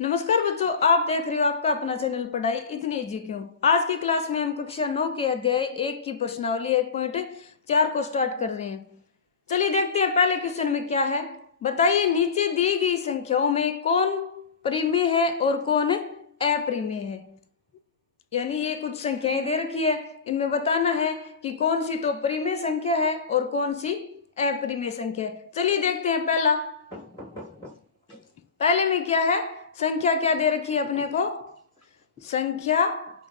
नमस्कार बच्चों, आप देख रहे हो आपका अपना चैनल पढ़ाई इतनी इजी क्यों। आज की क्लास में हम कक्षा 9 के अध्याय 1 की प्रश्नावली 1.4 को स्टार्ट कर रहे हैं। चलिए देखते हैं पहले क्वेश्चन में क्या है। बताइए नीचे दी गई संख्याओं में कौन परिमेय है और कौन अपरिमेय है। यानी ये कुछ संख्याएं दे रखी है, इनमें बताना है कि कौन सी तो परिमेय संख्या है और कौन सी अपरिमेय संख्या है। चलिए देखते हैं पहले में क्या है। संख्या क्या दे रखी है अपने को, संख्या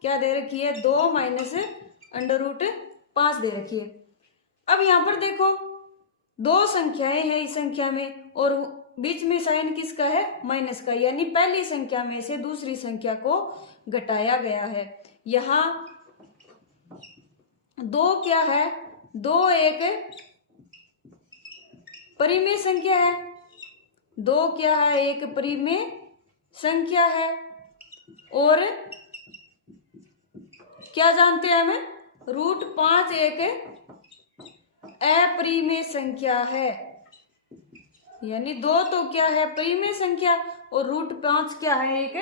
क्या दे रखी है 2 माइनस √5 दे रखी है। अब यहां पर देखो दो संख्याएं हैं इस संख्या में और बीच में साइन किसका है, माइनस का, यानी पहली संख्या में से दूसरी संख्या को घटाया गया है। यहां दो क्या है, दो एक परिमेय संख्या है, दो क्या है एक परिमेय संख्या है। और क्या जानते हैं हमें, √5 एक अपरिमेय संख्या है। यानी दो तो क्या है परिमेय संख्या और √5 क्या है एक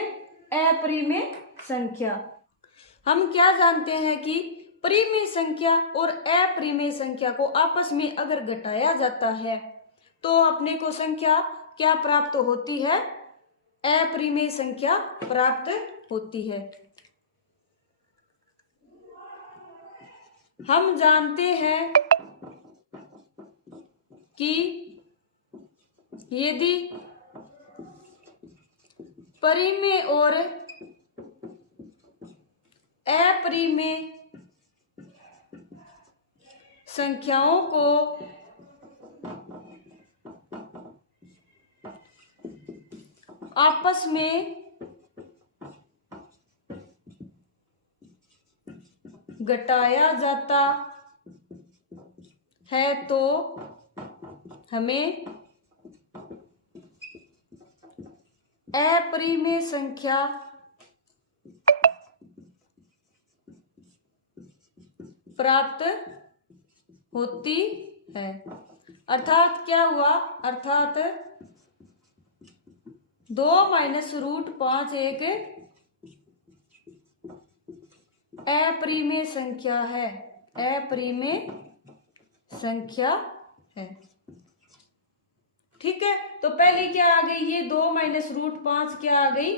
अपरिमेय संख्या। हम क्या जानते हैं कि परिमेय संख्या और अपरिमेय संख्या को आपस में अगर घटाया जाता है तो अपने को संख्या क्या प्राप्त होती है, अपरिमेय संख्या प्राप्त होती है। हम जानते हैं कि यदि परिमेय और अपरिमेय संख्याओं को आपस में घटाया जाता है तो हमें अपरिमेय संख्या प्राप्त होती है। अर्थात क्या हुआ, अर्थात 2 माइनस √5 एक अपरिमेय संख्या है, अपरिमेय संख्या है। ठीक है, तो पहले क्या आ गई, ये 2 माइनस √5 क्या आ गई,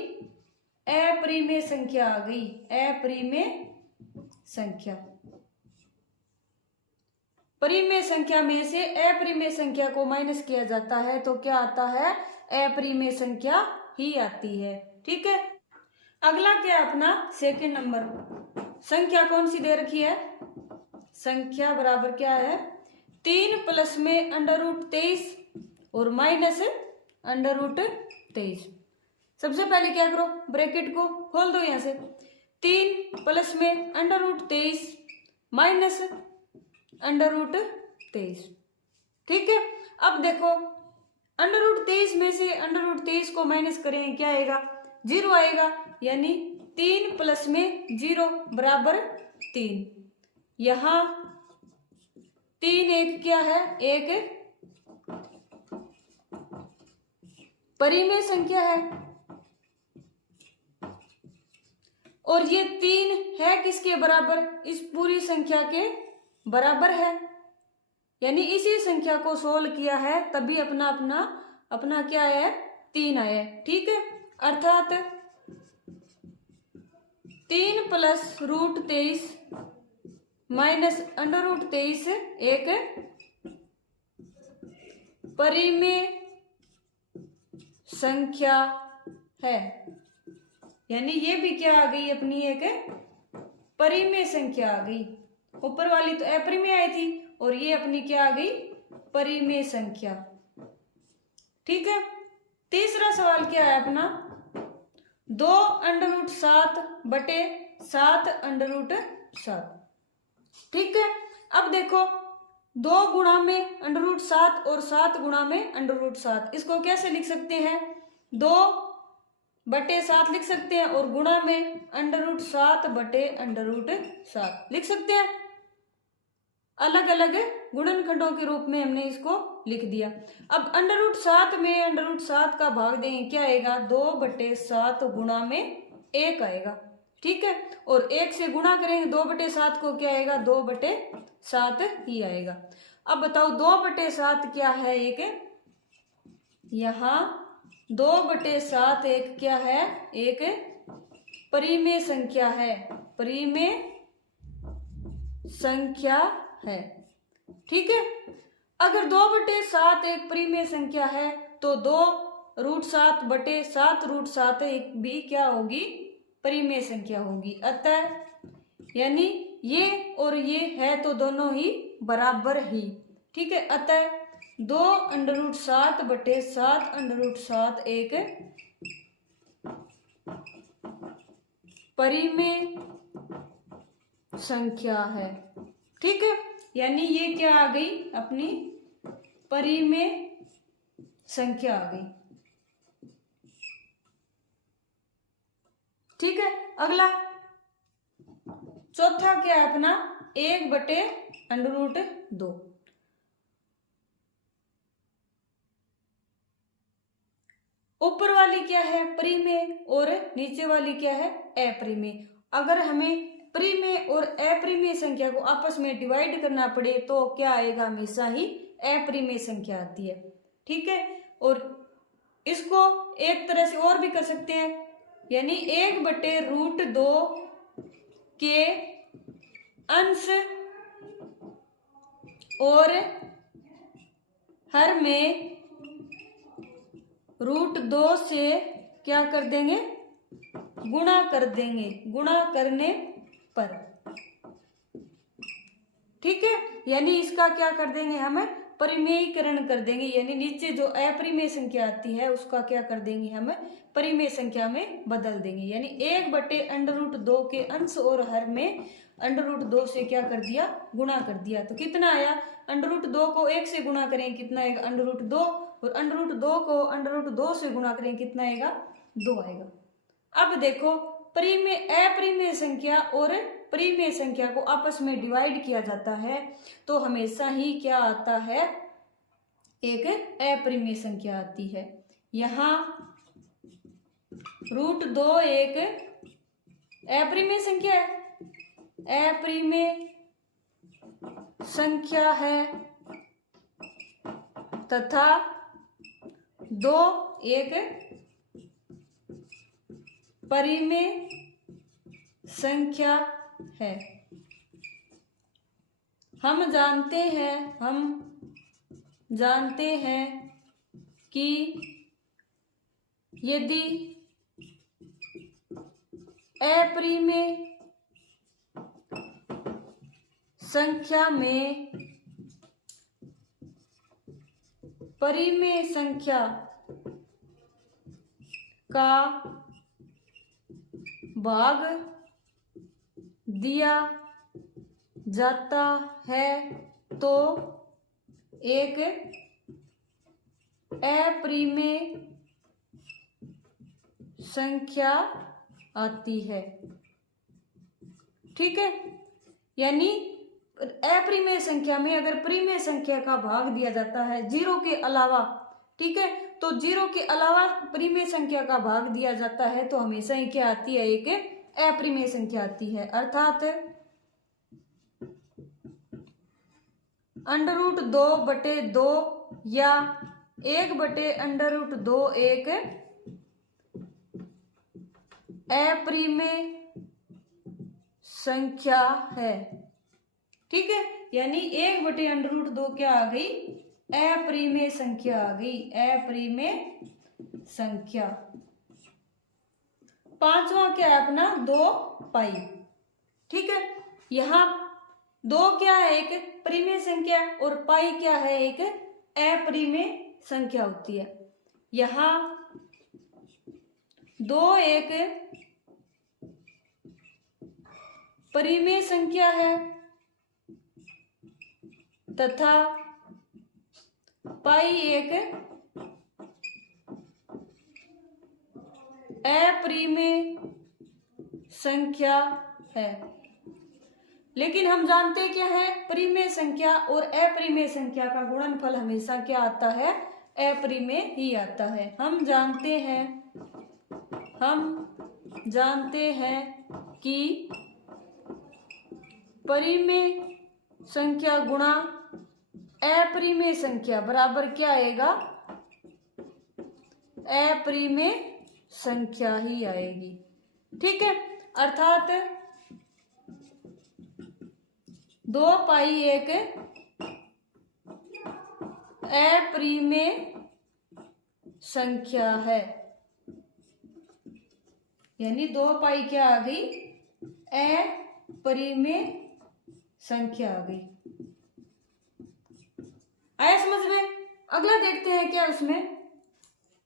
अपरिमेय संख्या आ गई, अपरिमेय संख्या। परिमेय संख्या में से अपरिमेय संख्या को माइनस किया जाता है तो क्या आता है, अपरिमेय संख्या ही आती है। ठीक है, अगला क्या अपना सेकंड नंबर, संख्या कौन सी दे रखी है, संख्या बराबर क्या है 3 प्लस में √23 और माइनस √23। सबसे पहले क्या करो, ब्रैकेट को खोल दो यहां से, 3 प्लस में √23 माइनस √23। ठीक है, अब देखो √23 में से √23 को माइनस करेंगे क्या आएगा, 0 आएगा। यानी 3 प्लस में 0 बराबर 3। यहां 3 एक क्या है, एक परिमेय संख्या है और ये 3 है किसके बराबर, इस पूरी संख्या के बराबर है। यानी इसी संख्या को सोल्व किया है तभी अपना क्या है 3 आया। ठीक है, अर्थात 3 प्लस √23 माइनस √23 एक परिमेय संख्या है। यानी ये भी क्या आ गई अपनी एक परिमेय संख्या आ गई। ऊपर वाली तो अपरिमेय आई थी और ये अपनी क्या आ गई, परिमेय संख्या। ठीक है, तीसरा सवाल क्या है अपना, 2 √7 बटे 7 √7। ठीक है, अब देखो 2 गुणा में √7 और 7 गुणा में √7, इसको कैसे लिख सकते हैं, 2 बटे 7 लिख सकते हैं और गुणा में √7 बटे √7 लिख सकते हैं। अलग अलग गुणनखंडों के रूप में हमने इसको लिख दिया। अब √7 में √7 का भाग देंगे, क्या आएगा? 2/7 गुणा में 1 आएगा, ठीक है। और 1 से गुणा करेंगे 2/7 को, क्या आएगा? 2/7 ही आएगा। अब बताओ 2/7 क्या है? एक यहाँ 2/7 एक क्या है? एक परिमेय संख्या है, परिमेय संख्या है, ठीक है। अगर 2/7 एक परिमेय संख्या है तो 2√7/7√7 भी क्या होगी? परिमेय संख्या होगी। अतः यानी ये और ये है तो दोनों ही बराबर ही, ठीक है। अतः 2√7/7√7 एक परिमेय संख्या है, ठीक है। यानी ये क्या आ गई? अपनी परिमेय संख्या आ गई, ठीक है। अगला चौथा क्या है अपना? 1/√2। ऊपर वाली क्या है? परिमेय, और नीचे वाली क्या है? अपरिमेय। अगर हमें परिमेय और अपरिमेय संख्या को आपस में डिवाइड करना पड़े तो क्या आएगा? हमेशा ही अपरिमेय संख्या आती है, ठीक है। और इसको एक तरह से और भी कर सकते हैं, यानी 1/√2 के अंश और हर में √2 से क्या कर देंगे? गुणा कर देंगे, गुणा करने पर, ठीक है। यानी इसका क्या कर देंगे? हम परिमेयीकरण कर देंगे, यानी नीचे जो अपरिमेय संख्या आती है उसका क्या कर देंगे? हम परिमेय संख्या में बदल देंगे। यानी 1/√2 के अंश और हर में √2 से क्या कर दिया? गुणा कर दिया। तो कितना आया? √2 को 1 से गुणा करें कितना आएगा? √2, और √2 को √2 से गुणा करें कितना आएगा? 2 आएगा। अब देखो परिमेय अपरिमेय संख्या और परिमेय संख्या को आपस में डिवाइड किया जाता है तो हमेशा ही क्या आता है? एक अपरिमेय संख्या आती है। यहाँ √2 एक अपरिमेय संख्या है, अपरिमेय संख्या है, तथा 2 एक परिमेय संख्या है। हम जानते हैं कि यदि अपरिमेय संख्या में परिमेय संख्या का भाग दिया जाता है तो एक अपरिमेय संख्या आती है, ठीक है। यानी अपरिमेय संख्या में अगर परिमेय संख्या का भाग दिया जाता है 0 के अलावा, ठीक है, तो 0 के अलावा परिमेय संख्या का भाग दिया जाता है तो हमेशा ही क्या आती है? एक अपरिमेय संख्या आती है। अर्थात √2/2 या 1/√2 एक अपरिमेय संख्या है, ठीक है। यानी 1/√2 क्या आ गई? अपरिमेय संख्या आ गई, अपरिमेय संख्या। पांचवा क्या है अपना? 2π, ठीक है। यहाँ 2 क्या है? एक परिमेय संख्या, और पाई क्या है? एक अपरिमेय संख्या होती है। यहाँ 2 एक परिमेय संख्या है तथा पाई एक अपरिमेय संख्या है। लेकिन हम जानते क्या है? परिमेय संख्या और अपरिमेय संख्या का गुणनफल हमेशा क्या आता है? अपरिमेय ही आता है। हम जानते हैं कि परिमेय संख्या गुणा अपरिमेय संख्या बराबर क्या आएगा? अपरिमेय संख्या ही आएगी। ठीक है, अर्थात 2 पाई एक अपरिमेय संख्या है, यानी 2 पाई क्या आ गई? अपरिमेय संख्या आ गई। आया समझ में? अगला देखते हैं क्या उसमें।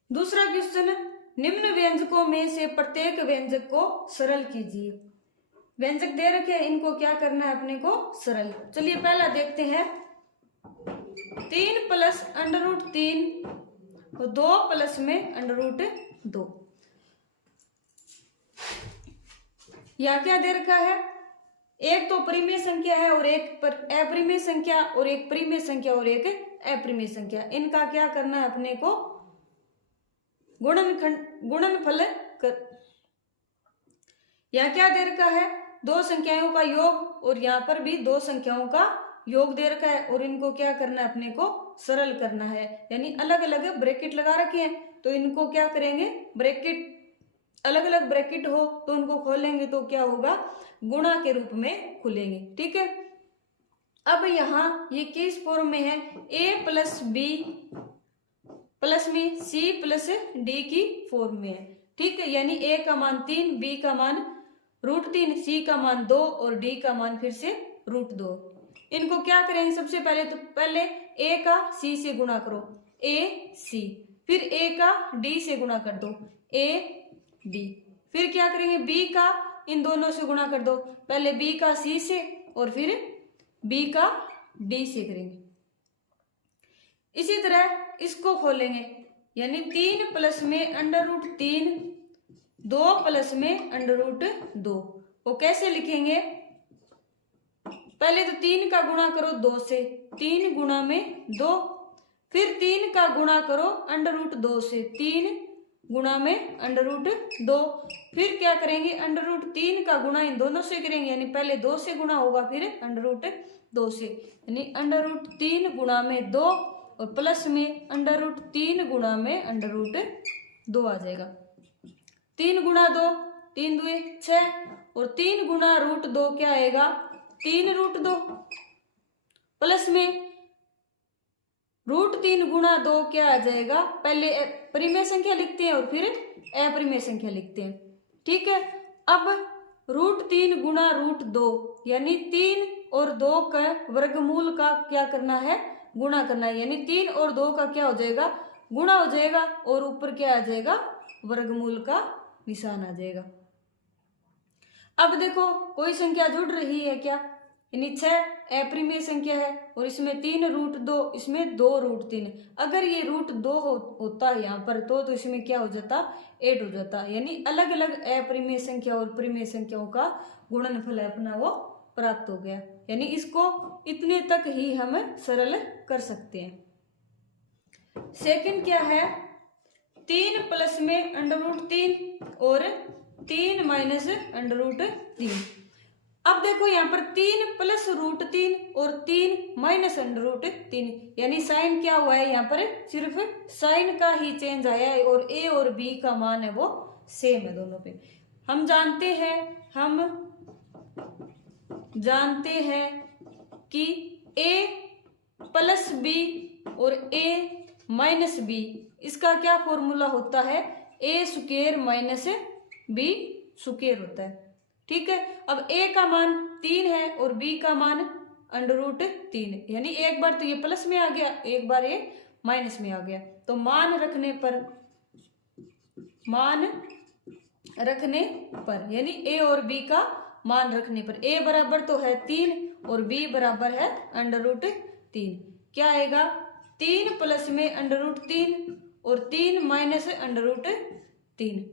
दूसरा क्वेश्चन, निम्न व्यंजकों में से प्रत्येक व्यंजक को सरल कीजिए। व्यंजक दे रखे, इनको क्या करना है अपने को? सरल। चलिए पहला देखते हैं, 3 प्लस √3 और 2 प्लस में √2। यह क्या दे रखा है? एक तो परिमेय संख्या है और एक अपरिमेय संख्या, और एक परिमेय संख्या और एक अपरिमेय संख्या। इनका क्या करना है अपने को? गुणनफल कर। यह क्या दे रखा है? 2 संख्याओं का योग, और यहाँ पर भी 2 संख्याओं का योग दे रखा है, और इनको क्या करना है अपने को? सरल करना है। यानी अलग अलग ब्रैकेट लगा रखे हैं, तो इनको क्या करेंगे? ब्रैकेट अलग अलग ब्रैकेट हो तो उनको खोलेंगे तो क्या होगा? गुणा के रूप में खुलेंगे। ठीक है, अब यहाँ ये किस फॉर्म में है? a प्लस बी प्लस में c प्लस डी की फॉर्म में है। ठीक है, यानी a का मान 3, b का मान √3, c का मान 2 और d का मान फिर से √2। इनको क्या करेंगे? सबसे पहले तो पहले a का c से गुणा करो, a c, फिर a का d से गुणा कर दो, a d, फिर क्या करेंगे? b का इन दोनों से गुणा कर दो, पहले b का c से और फिर b का d से करेंगे। इसी तरह इसको खोलेंगे, यानी 3 प्लस में √3, 2 प्लस में √2। वो कैसे लिखेंगे? पहले तो 3 का गुणा करो 2 से, 3 गुणा में 2, फिर 3 का गुणा करो √2 से, 3 गुणा में √2, फिर क्या करेंगे? √3 का गुणा इन दोनों से करेंगे, यानी पहले 2 से गुणा होगा फिर √2 से, यानी √3 गुणा में 2 और प्लस में √3 गुणा में √2 आ जाएगा। 3 गुणा 2, 3 2 6, और 3 गुणा √2 क्या आएगा? 3√2, प्लस में √3 गुणा 2 क्या आ जाएगा? पहले परिमेय संख्या लिखते हैं और फिर अपरिमेय संख्या लिखते हैं। ठीक है, अब √3 गुणा √2, यानी 3 और 2 का वर्गमूल का क्या करना है? गुणा करना है, यानी 3 और 2 का क्या हो जाएगा? गुणा हो जाएगा, और ऊपर क्या आ जाएगा? वर्गमूल का निशान आ जाएगा। अब देखो कोई संख्या जुड़ रही है क्या? यानी 6 अपरिमेय संख्या है, और इसमें 3√2, इसमें 2√3। अगर ये √2 होता है यहाँ पर तो इसमें क्या हो जाता? 8 हो जाता। यानी अलग अलग अपरिमेय संख्या और परिमेय संख्याओं का गुणनफल अपना वो प्राप्त हो गया। यानी इसको इतने तक ही हम सरल कर सकते हैं। सेकंड क्या है? 3 प्लस में √3 और 3 माइनस √3। अब देखो यहाँ पर 3 प्लस √3 और 3 माइनस √3, यानी साइन क्या हुआ है? यहाँ पर सिर्फ साइन का ही चेंज आया है, और a और b का मान है वो सेम है दोनों पे। हम जानते हैं कि a प्लस b और a माइनस b, इसका क्या फॉर्मूला होता है? a square minus b square होता है। ठीक है, अब a का मान 3 है और b का मान √3, यानी एक बार तो ये प्लस में आ गया, एक बार ये माइनस में आ गया। तो मान रखने पर यानी a और b का मान रखने पर a बराबर तो है 3 और b बराबर है √3। क्या आएगा? 3 प्लस में √3 और 3 minus √3,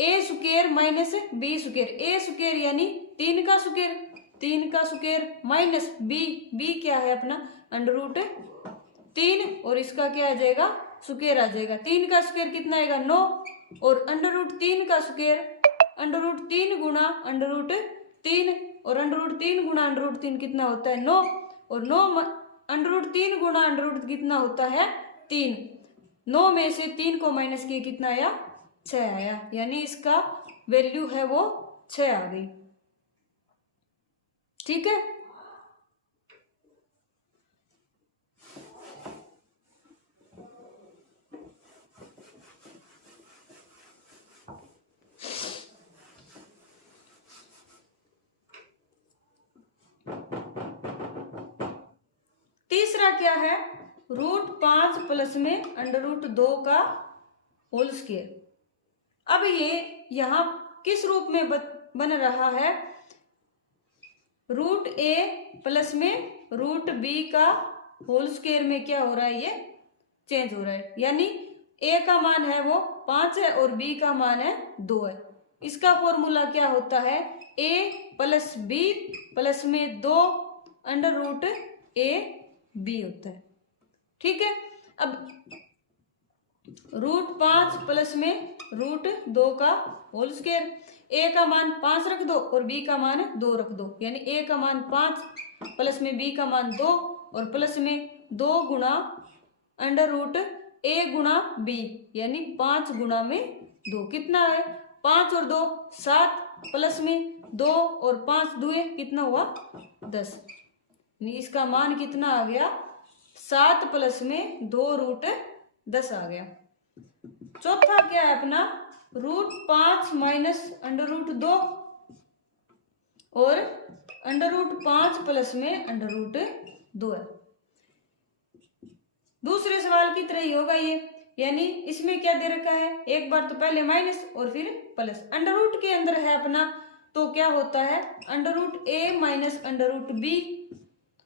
a square minus b square, a square यानी 3 का स्क्वायर 3 का स्क्वायर माइनस बी क्या है अपना √3 और इसका क्या आ जाएगा स्क्वायर आ जाएगा। 3 का स्क्वायर कितना आएगा 9 और √3 का स्क्वायर √3 गुणा √3 और √3 गुणा √3 कितना होता है 9 और 9 √3 गुणा √3 कितना होता है 3। 9 में से 3 को माइनस किए कितना आया 6 आया, यानी इसका वैल्यू है वो 6 आ गई। ठीक है। तीसरा क्या है √5 प्लस में √2 का होल स्क्वायर। अब ये यहां किस रूप में बन रहा है √a प्लस में √b का होल स्क्वायर में क्या हो रहा है ये चेंज हो रहा है, यानी a का मान है वो 5 है और b का मान है 2 है। इसका फॉर्मूला क्या होता है a प्लस b प्लस में 2 √a b होता है। ठीक है। अब √5 प्लस में √2 का होल स्क्वायर, a का मान 5 रख दो और b का मान 2 रख दो, यानी a का मान 5 प्लस में b का मान 2 और प्लस में 2 गुणा √a गुणा b, यानी 5 गुणा में 2 कितना है 5 और 2 7 प्लस में 2 और 5 दुए कितना हुआ 10, यानी इसका मान कितना आ गया 7 प्लस में 2√10 आ गया। चौथा क्या है अपना √5 माइनस √2 और √5 प्लस में √2 है। दूसरे सवाल की तरह ही होगा ये, यानी इसमें क्या दे रखा है एक बार तो पहले माइनस और फिर प्लस, √ के अंदर है अपना तो क्या होता है √a माइनस √b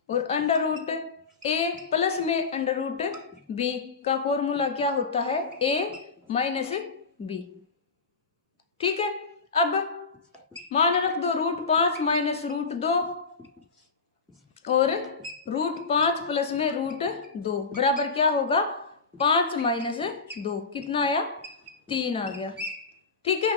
और √a प्लस में √b का फॉर्मूला क्या होता है a माइनस b। ठीक है। अब मान रख दो √5 माइनस √2 और √5 प्लस में √2 बराबर क्या होगा 5 माइनस 2 कितना आया 3 आ गया। ठीक है।